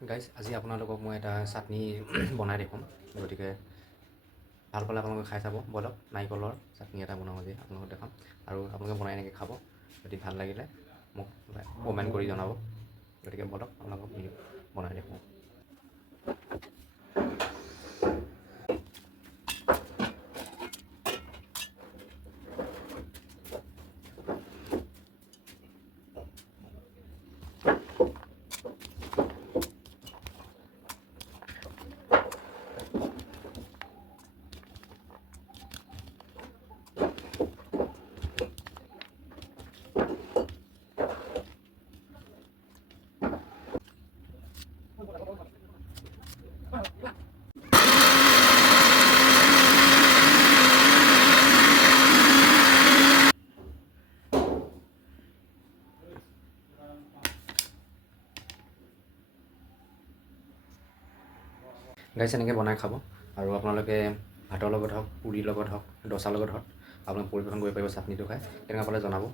Guys আজি আপোনালোকক মই এটা চাটনি বনাই দেখুৱাম, গতিকে ভাল পালে আপোনালোকে খাই চাব। বলক নাৰিকলৰ চাটনি এটা বনাওঁ আজি আপোনালোকক দেখাম, আৰু আপোনালোকে বনাই এনেকৈ খাব। যদি ভাল লাগিলে মোক কমেণ্ট কৰি জনাব। গতিকে বলক আপোনালোকক বনাই দেখুৱাওঁ। গাইজ এনেকৈ বনাই খাব, আৰু আপোনালোকে ভাতৰ লগত হওক, পুৰিৰ লগত হওক, দচাৰ লগত হওক আপোনালোকে পৰিৱেশন কৰিব পাৰিব চাটনিটো খাই। কেনেকুৱা পালে জনাব।